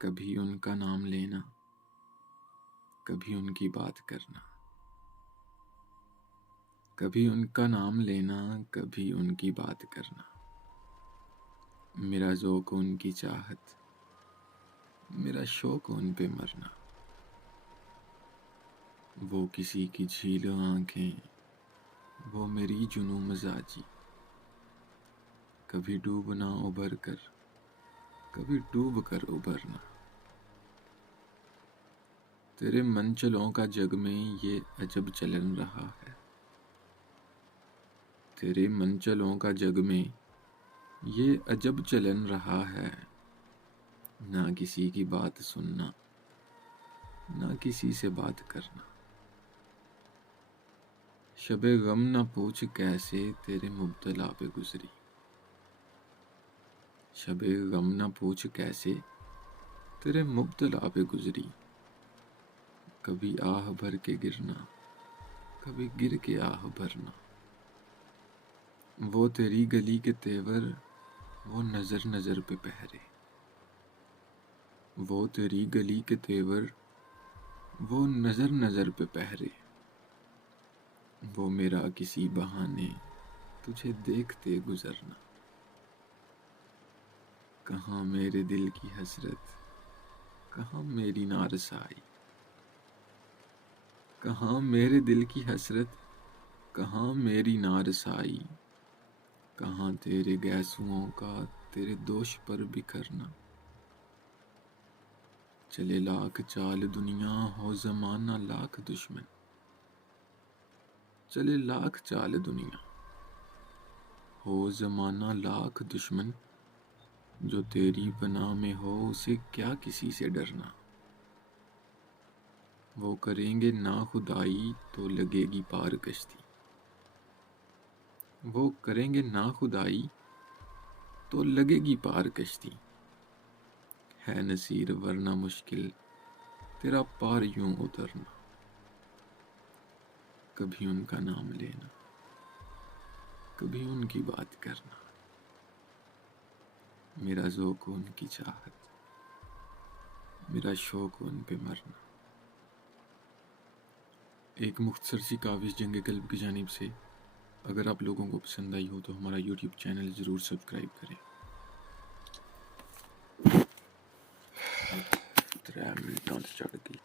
کبھی ان کا نام لینا، کبھی ان کی بات کرنا، کبھی ان کا نام لینا، کبھی ان کی بات کرنا، میرا ذوق ان کی چاہت، میرا شوق ان پہ مرنا، وہ کسی کی جھیل آنکھیں، وہ میری جنوں مزاجی، کبھی ڈوبنا ابھر کر، کبھی ڈوب کر ابھرنا، تیرے منچلوں کا جگ میں یہ عجب چلن رہا ہے، تیرے منچلوں کا جگ میں یہ عجب چلن رہا ہے، نہ کسی کی بات سننا، نہ کسی سے بات کرنا، شب غم نہ پوچھ کیسے تیرے مبتلا پہ گزری، شب غم نہ پوچھ کیسے تیرے مبتلا پہ گزری، کبھی آہ بھر کے گرنا، کبھی گر کے آہ بھرنا، وہ تیری گلی کے تیور، وہ نظر نظر پہ پہرے، وہ تیری گلی کے تیور، وہ نظر نظر پہ پہرے، وہ میرا کسی بہانے تجھے دیکھتے گزرنا، کہاں میرے دل کی حسرت، کہاں میری نارسائی، کہاں میرے دل کی حسرت، کہاں میری نارسائی، کہاں تیرے گیسوؤں کا تیرے دوش پر بکھرنا، چلے لاکھ چال دنیا ہو زمانہ لاکھ دشمن، چلے لاکھ چال دنیا ہو زمانہ لاکھ دشمن، جو تیری پناہ میں ہو اسے کیا کسی سے ڈرنا، وہ کریں گے ناخدائی تو لگے گی پار کشتی، وہ کریں گے ناخدائی تو لگے گی پار کشتی، ہے نصیر ورنہ مشکل تیرا پار یوں اترنا، کبھی ان کا نام لینا، کبھی ان کی بات کرنا، میرا ذوق ان کی چاہت، میرا شوق ان پہ مرنا۔ ایک مختصر سی کاوش جنگ قلب کی جانب سے۔ اگر آپ لوگوں کو پسند آئی ہو تو ہمارا یوٹیوب چینل ضرور سبسکرائب کریں۔ 3 منٹ چڑھ گئی۔